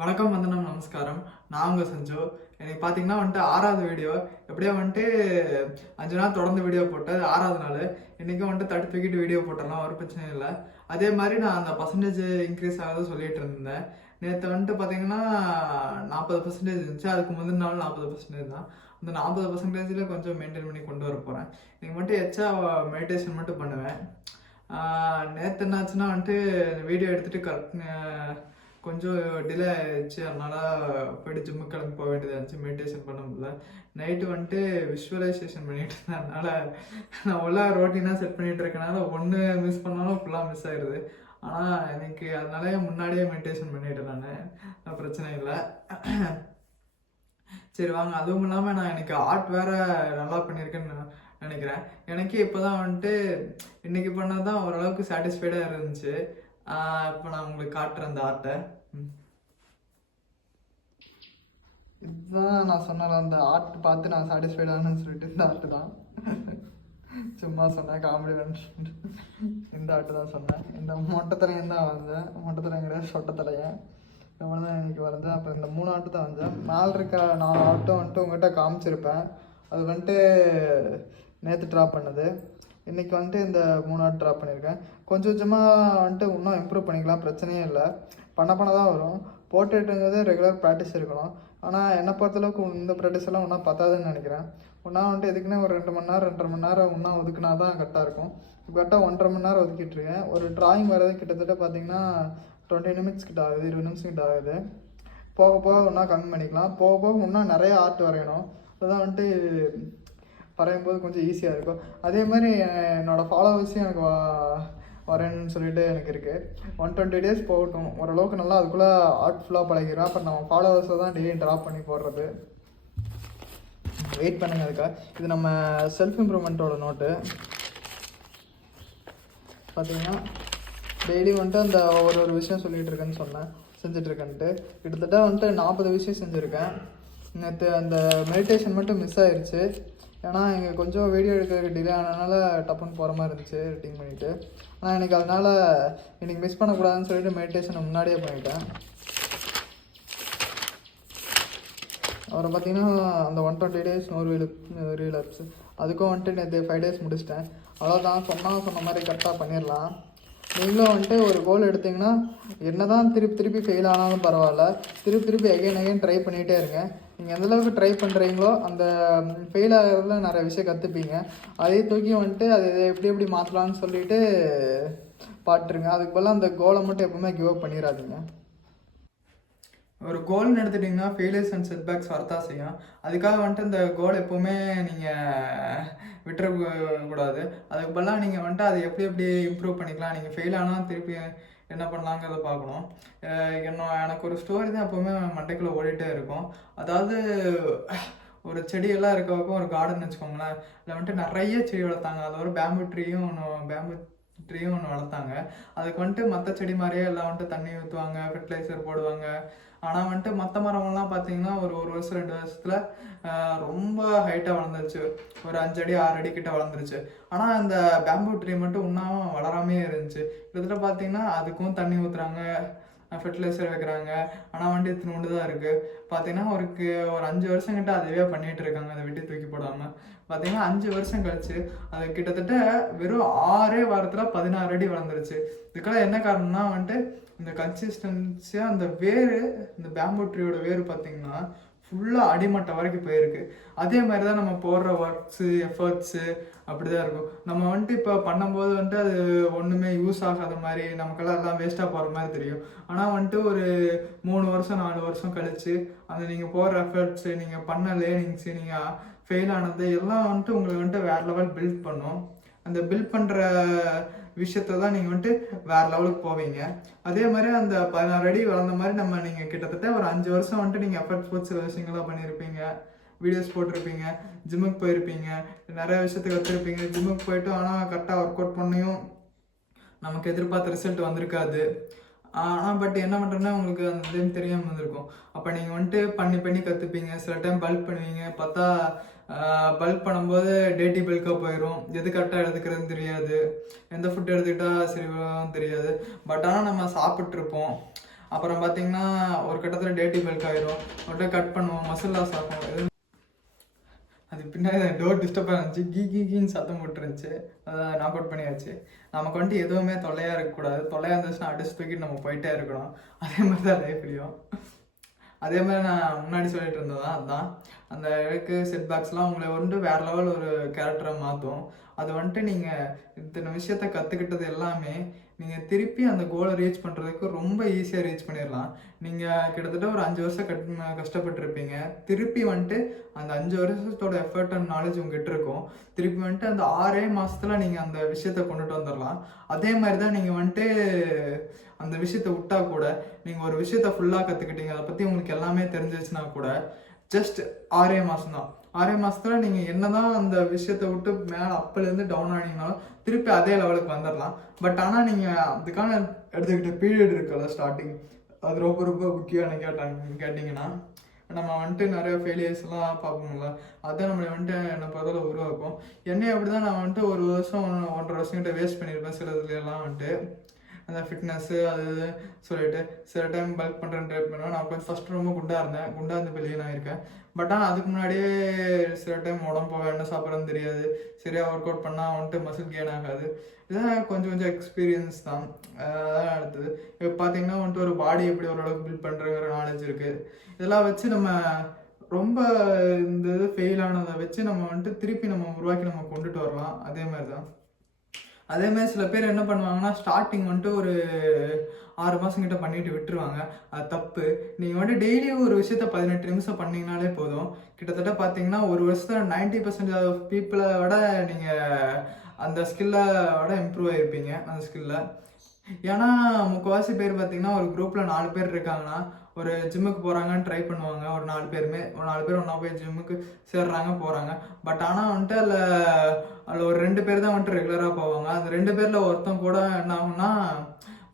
வணக்கம், வந்தனம், நமஸ்காரம். நான் உங்க சஞ்சு. இன்னைக்கு பார்த்தீங்கன்னா வந்துட்டு 6வது வீடியோ. எப்படியோ வந்துட்டு 5 நாள் தொடர்ந்து வீடியோ போட்டு 6வது நாள். இன்னைக்கும் வந்துட்டு தட்டி தூக்கிட்டு வீடியோ போட்டுடலாம், ஒரு பிரச்சனையும் இல்லை. அதே மாதிரி நான் அந்த பர்சன்டேஜ் இன்க்ரீஸ் ஆகாத சொல்லிட்டு இருந்தேன். நேற்று வந்துட்டு பார்த்தீங்கன்னா 40% இருந்துச்சு. அதுக்கு முந்தின நாள் 40% தான். அந்த 40%ல கொஞ்சம் மெயின்டைன் பண்ணி கொண்டு வர போகிறேன். இன்னைக்கு மட்டும் எச்சா மெடிடேஷன் மட்டும் பண்ணுவேன். நேற்று என்னாச்சுன்னா வந்துட்டு வீடியோ எடுத்துகிட்டு கொஞ்சம் டிலே ஆயிடுச்சு. அதனால போயிட்டு ஜிம்முக்கு கிளம்பி போக வேண்டியதாக இருந்துச்சு. மெடிடேஷன் பண்ண முடியல. நைட்டு வந்துட்டு விஷுவலைசேஷன் பண்ணிட்டு இருந்தேன். அதனால நான் உள்ள ரோட்டீனாக செட் பண்ணிட்டு இருக்கனால ஒன்று மிஸ் பண்ணாலும் ஃபுல்லாக மிஸ் ஆயிடுது. ஆனால் எனக்கு அதனால முன்னாடியே மெடிடேஷன் பண்ணிட்டேன். நான் பிரச்சனை இல்லை. சரி வாங்க. அதுவும் இல்லாமல் நான் எனக்கு ஆர்ட் வேற நல்லா பண்ணியிருக்கேன்னு நினைக்கிறேன். எனக்கே இப்போ தான் வந்துட்டு இன்னைக்கு பண்ணது தான் ஓரளவுக்கு சாட்டிஸ்ஃபைடாக இருந்துச்சு. இப்போ நான் உங்களுக்கு காட்டுறேன் அந்த ஆர்ட்டை. இதுதான் நான் சொன்ன அந்த ஆர்ட் பார்த்து நான் சாட்டிஸ்ஃபைடானு சொல்லிட்டு இந்த ஆர்ட்டு தான். சும்மா சொன்னேன், காமெடி வந்து இந்த ஆர்ட்டு தான் சொன்னேன். இந்த மொட்டைத்தலையன் தான் வந்தேன். மொட்டைத்தலையன் கிடையாது, சொட்டத்தலையன். இவன் தான் இன்னைக்கு வரைஞ்சேன். அப்புறம் இந்த 3 ஆர்ட்டு தான் வந்தேன். 4 ஆர்ட்டும் வந்துட்டு உங்கள்கிட்ட காமிச்சிருப்பேன். அது வந்துட்டு நேற்று ட்ரா பண்ணது. இன்றைக்கி வந்துட்டு இந்த 3 ஆர்ட் ட்ரா பண்ணியிருக்கேன். கொஞ்சம் கொஞ்சமாக வந்துட்டு இன்னும் இம்ப்ரூவ் பண்ணிக்கலாம், பிரச்சனையே இல்லை. பண்ண தான் வரும். போர்ட்ரேட்டுங்கிறது ரெகுலர் ப்ராக்டிஸ் இருக்கணும். ஆனால் என்னை பொறுத்தளவுக்கு இந்த ப்ராக்டிஸ் எல்லாம் ஒன்றா பத்தாதுன்னு நினைக்கிறேன். ஒன்றா வந்துட்டு எதுக்குன்னே ஒரு 2 மணி நேரம் 2.5 மணி நேரம் ஒன்றா ஒதுக்குனா தான் கரெக்டாக இருக்கும். இப்போ கரெக்டாக 1.5 மணி நேரம் ஒதுக்கிட்டுருக்கேன். ஒரு ட்ராயிங் வர்றது கிட்டத்தட்ட பார்த்திங்கன்னா 20 நிமிட்ஸ் கிட்ட ஆகுது, 20 நிமிஷம் கிட்ட ஆகுது. போக போக ஒன்றா கம்மி பண்ணிக்கலாம். போக போக இன்னும் நிறைய ஆர்ட் வரையணும். அதுதான் வந்துட்டு வரையும் போது கொஞ்சம் ஈஸியாக இருக்கும். அதே மாதிரி என்னோடய ஃபாலோவர்ஸையும் எனக்கு வரேன்னு சொல்லிட்டு எனக்கு இருக்குது. 120 days போகட்டும், ஓரளவுக்கு நல்லா அதுக்குள்ளே ஆர்ட் ஃபுல்லாக பழகிறேன். அப்புறம் நம்ம ஃபாலோவர்ஸை தான் டெய்லி ட்ரா பண்ணி போடுறது. வெயிட் பண்ணுங்க அதுக்காக. இது நம்ம செல்ஃப் இம்ப்ரூவ்மெண்ட்டோட நோட்டு. பார்த்தீங்கன்னா டெய்லி வந்துட்டு அந்த ஒரு விஷயம் சொல்லிகிட்டு இருக்கேன்னு சொன்னேன், செஞ்சிட்ருக்கேன்ட்டு. கிட்டத்தட்ட வந்துட்டு 40 விஷயம் செஞ்சுருக்கேன். நேற்று அந்த மெடிடேஷன் மட்டும் மிஸ் ஆயிடுச்சு. ஏன்னா இங்கே கொஞ்சம் வீடியோ எடுக்கிறதுக்கு டிலே ஆனதுனால டப்புன்னு போகிற மாதிரி இருந்துச்சு எடிட்டிங் பண்ணிவிட்டு. ஆனால் எனக்கு அதனால் இன்றைக்கி மிஸ் பண்ணக்கூடாதுன்னு சொல்லிட்டு மெடிடேஷனை முன்னாடியே பண்ணிட்டேன். அப்புறம் பார்த்திங்கன்னா அந்த 120 days ரீலப்ஸ் அதுக்கும் வந்துட்டு நேற்று 5 days முடிச்சிட்டேன். அவ்வளோதான். சொன்ன மாதிரி கரெக்டாக பண்ணிடலாம். நீங்களும் வந்துட்டு ஒரு கோல் எடுத்திங்கன்னா என்ன தான் திருப்பி ஃபெயில் ஆனாலும் பரவாயில்ல, திருப்பி அகைன் ட்ரை பண்ணிகிட்டே இருங்க. நீங்கள் எந்தளவுக்கு ட்ரை பண்ணுறீங்களோ அந்த ஃபெயில் ஆகிறதுல நிறைய விஷயம் கற்றுப்பீங்க. அதே தூக்கி வந்துட்டு அது எப்படி மாற்றலான்னு சொல்லிட்டு பாட்டுருங்க. அதுக்கு பதிலாக அந்த கோலை மட்டும் எப்பவுமே கிவ் அப் பண்ணிடாதீங்க. ஒரு கோல்னு எடுத்துட்டிங்கன்னா ஃபெயிலியர்ஸ் அண்ட் செட்பேக்ஸ் வரத்தான் செய்யும். அதுக்காக வந்துட்டு இந்த கோல் எப்போவுமே நீங்கள் விட்டுறக்கூடாது. அதுக்கு பதிலாக நீங்கள் வந்துட்டு அதை எப்படி இம்ப்ரூவ் பண்ணிக்கலாம், நீங்கள் ஃபெயில் ஆனால் திருப்பி என்ன பண்ணலாங்கிறத பார்க்கணும். எனக்கு ஒரு ஸ்டோரி தான் எப்போவுமே மண்டைக்குள்ளே ஓடிட்டே இருக்கும். அதாவது ஒரு செடியெல்லாம் இருக்க பக்கம் ஒரு கார்டன் வச்சுக்கோங்களேன். அதில் வந்துட்டு நிறைய செடி வளர்த்தாங்க. அது ஒரு பேம்பு ட்ரீயும் ஒன்று வளர்த்தாங்க. அதுக்கு வந்துட்டு மற்ற செடி மாதிரியே எல்லாம் வந்துட்டு தண்ணி ஊற்றுவாங்க, ஃபெர்டிலைசர் போடுவாங்க. ஆனால் வந்துட்டு மற்ற மரங்கள்லாம் பார்த்தீங்கன்னா ஒரு வருஷம் 2 வருஷத்தில் ரொம்ப ஹைட்டாக வளர்ந்துருச்சு. ஒரு 5 அடி 6 அடி கிட்ட வளர்ந்துருச்சு. ஆனால் அந்த பேம்பு ட்ரீ மட்டும் இன்னும் வளராமே இருந்துச்சு. கிட்டத்தட்ட பார்த்தீங்கன்னா அதுக்கும் தண்ணி ஊற்றுறாங்க, ஃபெர்டிலைசர் வைக்கிறாங்க. ஆனால் வந்துட்டு இத்தினோண்டு தான் இருக்குது. பார்த்தீங்கன்னா ஒரு 5 வருஷம் கிட்ட அதுவே பண்ணிகிட்டு இருக்காங்க, அதை வெட்டி தூக்கி போடாமல். பார்த்தீங்கன்னா 5 வருஷம் கழிச்சு அது கிட்டத்தட்ட வெறும் 6 வாரத்தில் 16 அடி வளர்ந்துருச்சு. இதுக்கெல்லாம் என்ன காரணம்னா வந்துட்டு இந்த கன்சிஸ்டன்சியாக அந்த வேர், இந்த பேம்பு ட்ரீயோட வேர் பார்த்தீங்கன்னா ஃபுல்லாக அடிமட்டம் வரைக்கும் போயிருக்கு. அதே மாதிரி தான் நம்ம போடுற ஒர்க்ஸு, எஃபர்ட்ஸு அப்படி தான் இருக்கும். நம்ம வந்துட்டு இப்போ பண்ணும்போது வந்துட்டு அது ஒன்றுமே யூஸ் ஆகாத மாதிரி, நமக்கெல்லாம் எல்லாம் வேஸ்ட்டாக போகிற மாதிரி தெரியும். ஆனால் வந்துட்டு ஒரு 3 வருஷம் 4 வருஷம் கழிச்சு அந்த நீங்கள் போடுற எஃபர்ட்ஸு, நீங்கள் பண்ண லேர்னிங்ஸு, நீங்கள் ஃபெயில் ஆனது எல்லாம் வந்துட்டு உங்களுக்கு வந்துட்டு வேறு லெவல் பில்ட் பண்ணும். அந்த பில்ட் பண்ணுற விஷயத்த தான் நீங்கள் வந்துட்டு வேறு லெவலுக்கு போவீங்க. அதே மாதிரி அந்த 16 அடி வளர்ந்த மாதிரி நீங்கள் கிட்டத்தட்ட ஒரு 5 வருஷம் வந்துட்டு நீங்கள் எஃபர்ட்ஸ் போட்டு சில விஷயங்கள்லாம் பண்ணியிருப்பீங்க, வீடியோஸ் போட்டிருப்பீங்க, ஜிம்முக்கு போயிருப்பீங்க, நிறைய விஷயத்துக்கு கற்றுருப்பீங்க. ஜிம்முக்கு போயிட்டு ஆனால் கரெக்டாக ஒர்க் அவுட் பண்ணியும் நமக்கு எதிர்பார்த்த ரிசல்ட் வந்திருக்காது. ஆனால் பட் என்ன பண்ணுறேன்னா உங்களுக்கு அந்த டைம் தெரியாமல் வந்திருக்கும். அப்போ நீங்கள் வந்துட்டு பண்ணி கற்றுப்பீங்க. சில டைம் பல்க் பண்ணுவீங்க, பார்த்தா பல்க் பண்ணும்போது டேட்டி பல்காக போயிடும். எது கரெக்டாக எடுத்துக்கிறதுன்னு தெரியாது, எந்த ஃபுட் எடுத்துக்கிட்டால் சரிவாகவும் தெரியாது. பட் ஆனால் நம்ம சாப்பிட்ருப்போம். அப்புறம் பார்த்தீங்கன்னா ஒரு கட்டத்தில் டேட்டி பல்க் ஆயிரும், ஒரு கட் பண்ணுவோம், மசில் லாஸ் ஆகும். அது பின்னாடி டோர் டிஸ்டர்பாக இருந்துச்சு, கீன்னு சத்தம் போட்டுருந்துச்சு. அதை நாக் அவுட் பண்ணியாச்சு. நமக்கு வந்துட்டு எதுவுமே தொல்லையாக இருக்கக்கூடாது. தொல்லையாக இருந்துச்சுன்னா அடிச்சு தூக்கிட்டு நம்ம போயிட்டே இருக்கணும். அதே மாதிரி தான் லைஃப்லையும். அதே மாதிரி நான் முன்னாடி சொல்லிட்டு இருந்தது தான் அதுதான். அந்த இருக்கு செட்பேக்ஸ்லாம் உங்களை வந்துட்டு வேறு லெவல் ஒரு கேரக்டரை மாற்றும். அது வந்துட்டு நீங்கள் இத்தனை விஷயத்த கற்றுக்கிட்டது எல்லாமே நீங்கள் திருப்பி அந்த கோலை ரீச் பண்ணுறதுக்கு ரொம்ப ஈஸியாக ரீச் பண்ணிடலாம். நீங்கள் கிட்டத்தட்ட ஒரு 5 வருஷம் கஷ்டப்பட்டுருப்பீங்க. திருப்பி வந்துட்டு அந்த 5 வருஷத்தோட எஃபர்ட் அண்ட் நாலேஜ் உங்ககிட்ட இருக்கும். திருப்பி வந்துட்டு அந்த 6 மாதத்தில் நீங்கள் அந்த விஷயத்த கொண்டுட்டு வந்துடலாம். அதே மாதிரி தான் நீங்கள் வந்துட்டு அந்த விஷயத்த விட்டா கூட நீங்கள் ஒரு விஷயத்த ஃபுல்லாக கற்றுக்கிட்டீங்க, அதை பற்றி உங்களுக்கு எல்லாமே தெரிஞ்சிச்சுன்னா கூட ஜஸ்ட் 6 மாதம் தான். 6 மாதத்துல நீங்கள் என்னதான் அந்த விஷயத்தை விட்டு மேலே அப்பலேருந்து டவுன் ஆனீங்கனாலும் திருப்பி அதே லெவலுக்கு வந்துடலாம். பட் ஆனால் நீங்கள் அதுக்கான எடுத்துக்கிட்ட பீரியட் இருக்குல்ல ஸ்டார்டிங், அது ரொம்ப ரொம்ப முக்கியம் கேட்டிங்கன்னா நம்ம வந்துட்டு நிறைய ஃபெயிலியர்ஸ்லாம் பார்ப்போம்ல, அதை நம்மளை வந்துட்டு என்ன பொறுத்தவரை உருவாக்கும். என்னையும் அப்படி தான் நான் வந்துட்டு 1 வருஷம் 1.5 வருஷம் கிட்ட வேஸ்ட் பண்ணியிருப்பேன் சில இதுலாம் வந்துட்டு. அந்த ஃபிட்னஸ்ஸு அது சொல்லிட்டு சில டைம் பல்க் பண்ணுறேன்னு ட்ரை பண்ணுவேன். நான் கொஞ்சம் ஃபஸ்ட்டு ரொம்ப குண்டாக இருந்தேன், குண்டாக இருந்து வெளியே நான் இருக்கேன். பட் ஆனால் அதுக்கு முன்னாடியே சில டைம் உடம்பு போக என்ன சாப்பிட்றதுன்னு தெரியாது, சரியாக ஒர்க் அவுட் பண்ணால் வந்துட்டு மசில் கெயின் ஆகாது. இதெல்லாம் கொஞ்சம் எக்ஸ்பீரியன்ஸ் தான். அதான் அடுத்தது இப்போ பார்த்தீங்கன்னா வந்துட்டு ஒரு பாடி எப்படி ஓரளவுக்கு பில்ட் பண்ணுறங்கிற நாலேஜ் இருக்குது. இதெல்லாம் வச்சு நம்ம ரொம்ப இந்த இது ஃபெயில் ஆனதை வச்சு நம்ம வந்துட்டு திருப்பி நம்ம உருவாக்கி நம்ம கொண்டுட்டு வரலாம். அதே மாதிரி தான். அதேமாதிரி சில பேர் என்ன பண்ணுவாங்கன்னா ஸ்டார்டிங் வந்துட்டு ஒரு 6 மாதம் கிட்ட பண்ணிட்டு விட்டுருவாங்க. அது தப்பு. நீங்கள் வந்துட்டு டெய்லி ஒரு விஷயத்த 18 நிமிஷம் பண்ணிங்கனாலே போதும். கிட்டத்தட்ட பார்த்தீங்கன்னா ஒரு வருஷத்தில் 90% ஆஃப் பீப்புளை விட நீங்கள் அந்த ஸ்கில்லோட இம்ப்ரூவ் ஆகிருப்பீங்க அந்த ஸ்கில்ல. ஏன்னா முக்கால்வாசி பேர் பார்த்தீங்கன்னா ஒரு குரூப்பில் 4 பேர் இருக்காங்கன்னா ஒரு ஜிம்முக்கு போகிறாங்கன்னு ட்ரை பண்ணுவாங்க. ஒரு 4 பேர் ஒன்றா போய் ஜிம்முக்கு சேர்றாங்க போகிறாங்க. பட் ஆனால் வந்துட்டு அதில் ஒரு 2 பேர் தான் வந்துட்டு ரெகுலராக போவாங்க. அந்த 2 பேரில் ஒருத்தன் கூட என்ன ஆகும்னா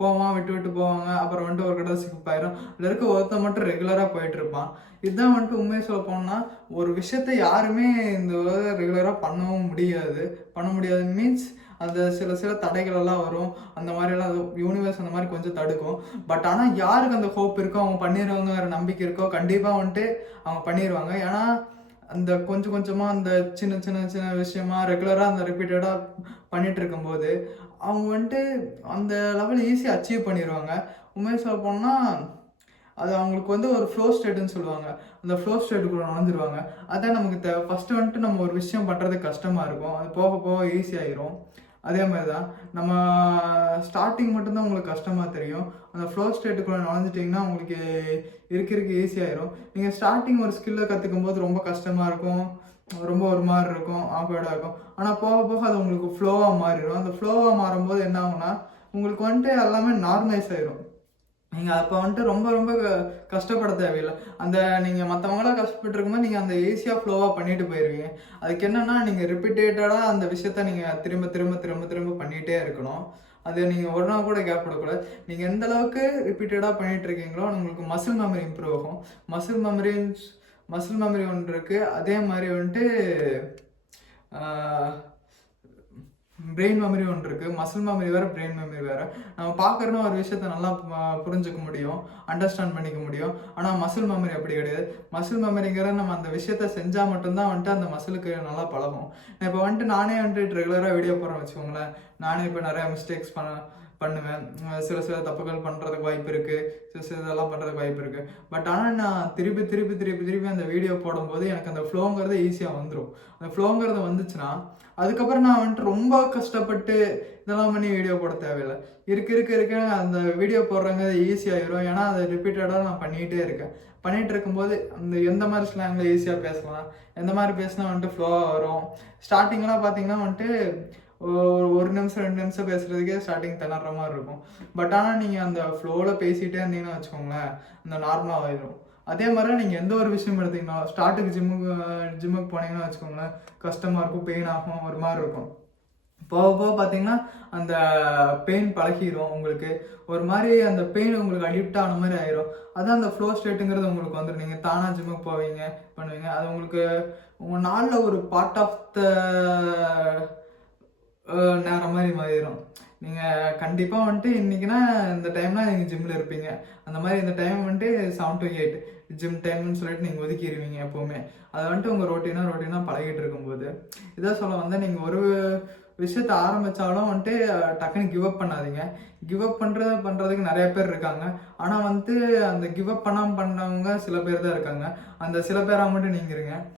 போவான், விட்டு போவாங்க. அப்புறம் வந்துட்டு ஒரு கடை ஸ்கிப் ஆயிரும். அதில் இருக்க ஒருத்தன் மட்டும் ரெகுலராக போயிட்டு இருப்பான். இதுதான் வந்துட்டு உண்மையை சொல்ல போனோம்னா ஒரு விஷயத்த யாருமே இந்த ரெகுலராக பண்ணவும் முடியாது. பண்ண முடியாது மீன்ஸ் அந்த சில தடைகள் எல்லாம் வரும். அந்த மாதிரிலாம் யூனிவர்ஸ் அந்த மாதிரி கொஞ்சம் தடுக்கும். பட் ஆனால் யாருக்கு அந்த ஹோப் இருக்கோ, அவங்க பண்ணிடுவாங்கிற நம்பிக்கை இருக்கோ, கண்டிப்பாக வந்துட்டு அவங்க பண்ணிடுவாங்க. ஏன்னா அந்த கொஞ்சமாக அந்த சின்ன விஷயமா ரெகுலராக அந்த ரிப்பீட்டடாக பண்ணிட்டு இருக்கும்போது அவங்க வந்துட்டு அந்த லெவல் ஈஸியாக அச்சீவ் பண்ணிடுவாங்க. உண்மையை சொல்ல போனால் அது அவங்களுக்கு வந்து ஒரு ஃப்ளோ ஸ்டேட்டுன்னு சொல்லுவாங்க. அந்த ஃப்ளோ ஸ்டேட்டுக்குள்ள நுழைஞ்சிருவாங்க. அதான் நமக்கு ஃபஸ்ட்டு வந்துட்டு நம்ம ஒரு விஷயம் பண்ணுறதுக்கு கஷ்டமாக இருக்கும், அது போக போக ஈஸியாகிரும். அதே மாதிரி தான் நம்ம ஸ்டார்டிங் மட்டும்தான் உங்களுக்கு கஷ்டமாக தெரியும். அந்த ஃப்ளோ ஸ்டேட்டுக்குள்ளே நுழைஞ்சிட்டிங்கன்னா உங்களுக்கு இருக்க ஈஸியாகிடும். நீங்கள் ஸ்டார்டிங் ஒரு ஸ்கில்லை கற்றுக்கும் போது ரொம்ப கஷ்டமாக இருக்கும், ரொம்ப ஒரு மாதிரி இருக்கும், ஆக்வர்டாக இருக்கும். ஆனால் போக போக அது உங்களுக்கு ஃப்ளோவாக மாறிடும். அந்த ஃப்ளோவாக மாறும்போது என்ன ஆகும்னா உங்களுக்கு வந்துட்டு எல்லாமே நார்மலைஸ் ஆகிடும். நீங்கள் அப்போ வந்துட்டு ரொம்ப கஷ்டப்பட தேவையில்லை. அந்த நீங்கள் மற்றவங்களாம் கஷ்டப்பட்டு இருக்கும்போது நீங்கள் அந்த ஈஸியாக ஃப்ளோவாக பண்ணிட்டு போயிடுவீங்க. அதுக்கு என்னென்னா நீங்கள் ரிப்பீட்டடாக அந்த விஷயத்த நீங்கள் திரும்ப பண்ணிகிட்டே இருக்கணும். அது நீங்கள் ஒரு நாள் கூட கேப் விடக்கூடாது. நீங்கள் எந்த அளவுக்கு ரிப்பீட்டடாக பண்ணிகிட்டு இருக்கீங்களோ உங்களுக்கு மசில் மெமரி இம்ப்ரூவ் ஆகும். மசில் மெமரி ஒன்று இருக்குது. அதே மாதிரி வந்துட்டு பிரெயின் மெமரி ஒன்று இருக்குது. மசில் மெமரி வேறு, பிரெயின் மெமரி வேறு. நம்ம பார்க்குறோன்னா ஒரு விஷயத்த நல்லா புரிஞ்சுக்க முடியும், அண்டர்ஸ்டாண்ட் பண்ணிக்க முடியும். ஆனால் மசில் மெமரி அப்படி கிடையாது. மசில் மெமரிங்கிறத நம்ம அந்த விஷயத்த செஞ்சால் மட்டும்தான் வந்துட்டு அந்த மசிலுக்கு நல்லா பழகும். இப்போ வந்துட்டு நானே வந்துட்டு ரெகுலராக வீடியோ போடுறேன் வச்சுக்கோங்களேன். நானே இப்போ நிறையா மிஸ்டேக்ஸ் பண்ணுவேன். சில தப்புகள் பண்ணுறதுக்கு வாய்ப்பு இருக்குது, சில இதெல்லாம் பண்ணுறதுக்கு வாய்ப்பு இருக்குது. பட் ஆனால் நான் திருப்பி அந்த வீடியோ போடும்போது எனக்கு அந்த ஃப்ளோங்கிறது ஈஸியாக வந்துடும். அந்த ஃப்ளோங்கிறது வந்துச்சுன்னா அதுக்கப்புறம் நான் வந்துட்டு ரொம்ப கஷ்டப்பட்டு இதெல்லாம் பண்ணி வீடியோ போட தேவையில்லை. இருக்க அந்த வீடியோ போடுறங்க ஈஸியாகிடும். ஏன்னா அதை ரிப்பீட்டடாக நான் பண்ணிகிட்டே இருக்கேன். பண்ணிகிட்டு இருக்கும்போது அந்த எந்த மாதிரி ஸ்லாங்கில் ஈஸியாக பேசலாம், எந்த மாதிரி பேசினா வந்துட்டு ஃப்ளோவாக வரும். ஸ்டார்டிங்லாம் பார்த்தீங்கன்னா வந்துட்டு ஒரு நிமிஷம் 2 நிமிஷம் பேசுகிறதுக்கே ஸ்டார்டிங் திணற மாதிரி இருக்கும். பட் ஆனால் நீங்கள் அந்த ஃப்ளோவில் பேசிகிட்டே இருந்தீங்கன்னா வச்சுக்கோங்களேன், அந்த நார்மலாக ஆயிடும். அதே மாதிரி நீங்கள் எந்த ஒரு விஷயம் எடுத்தீங்கன்னா ஸ்டார்ட்டுக்கு ஜிம்முக்கு போனீங்கன்னா வச்சுக்கோங்களேன், கஷ்டமாக இருக்கும், பெயின் ஆகும், ஒரு மாதிரி இருக்கும். போக பார்த்தீங்கன்னா அந்த பெயின் பழகிடும். உங்களுக்கு ஒரு மாதிரி அந்த பெயின் உங்களுக்கு அடிக்ட் ஆன மாதிரி ஆயிரும். அதான் அந்த ஃப்ளோ ஸ்டேட்டுங்கிறது உங்களுக்கு வந்துடும். நீங்கள் தானாக ஜிம்முக்கு பண்ணுவீங்க. அது உங்களுக்கு உங்கள் நாளில் ஒரு பார்ட் ஆஃப் த நேரம் மாதிரி மாறிடும். நீங்கள் கண்டிப்பாக வந்துட்டு இன்றைக்கினா இந்த டைம்லாம் நீங்கள் ஜிம்மில் இருப்பீங்க. அந்த மாதிரி இந்த டைம் வந்துட்டு 7 to 8 ஜிம் டைம்னு சொல்லிட்டு நீங்கள் ஒதுக்கிடுவீங்க எப்போவுமே. அதை வந்துட்டு உங்கள் ரொட்டீனாக பழகிட்டு இருக்கும்போது இதான் சொல்ல வந்து நீங்கள் ஒரு விஷயத்த ஆரம்பித்தாலும் வந்துட்டு டக்குன்னு கிவ் அப் பண்ணாதீங்க. கிவ் அப் பண்ணுறதுக்கு நிறைய பேர் இருக்காங்க. ஆனால் வந்துட்டு அந்த கிவ் அப் பண்ணாமல் பண்ணவங்க சில பேர் தான் இருக்காங்க. அந்த சில பேராக மட்டும் நீங்கள் இருங்க.